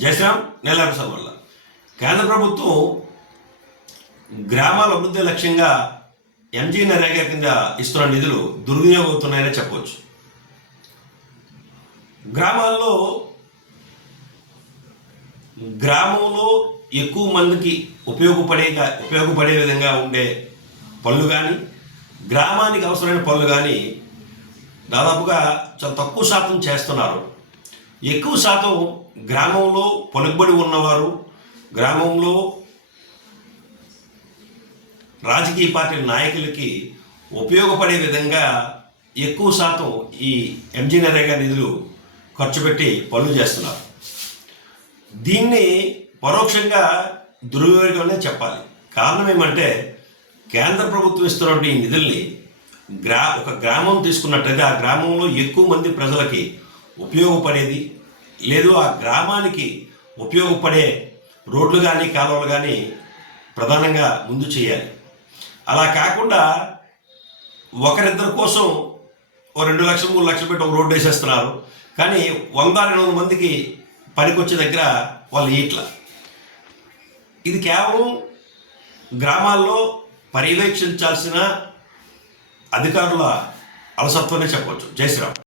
జయశ్రామ్ నెలసరి వల్ల కేంద్ర ప్రభుత్వం గ్రామాల అభివృద్ధి లక్ష్యంగా ఎంజీ నరేగా కింద ఇస్తున్న నిధులు దుర్వినియోగం అవుతున్నాయని చెప్పవచ్చు. గ్రామంలో ఎక్కువ మందికి ఉపయోగపడే విధంగా ఉండే పనులు కానీ, గ్రామానికి అవసరమైన పనులు కానీ దాదాపుగా చాలా తక్కువ శాతం చేస్తున్నారు. ఎక్కువ శాతం గ్రామంలో పలుకుబడి ఉన్నవారు, గ్రామంలో రాజకీయ పార్టీల నాయకులకి ఉపయోగపడే విధంగా ఎక్కువ శాతం ఈ ఎంజీ నరేగా నిధులు ఖర్చు పెట్టి పనులు చేస్తున్నారు. దీన్ని పరోక్షంగా దుర్వినియోగమనే చెప్పాలి. కారణం ఏమంటే కేంద్ర ప్రభుత్వం ఇస్తున్నటువంటి ఈ నిధుల్ని ఒక గ్రామం తీసుకున్నట్లయితే ఆ గ్రామంలో ఎక్కువ మంది ప్రజలకి ఉపయోగపడేది, లేదు ఆ గ్రామానికి ఉపయోగపడే రోడ్లు కానీ కాలువలు కానీ ప్రధానంగా ముందు చేయాలి. అలా కాకుండా ఒకరిద్దరి కోసం 2 లక్షలు 3 లక్షలు పెట్టి ఒక రోడ్డు వేసేస్తున్నారు, కానీ 100-200 మందికి పనికొచ్చే దగ్గర వాళ్ళు ఇట్లా. ఇది కేవలం గ్రామాల్లో పర్యవేక్షించాల్సిన అధికారుల అలసత్వమే చెప్పవచ్చు. జై శ్రీరామ్.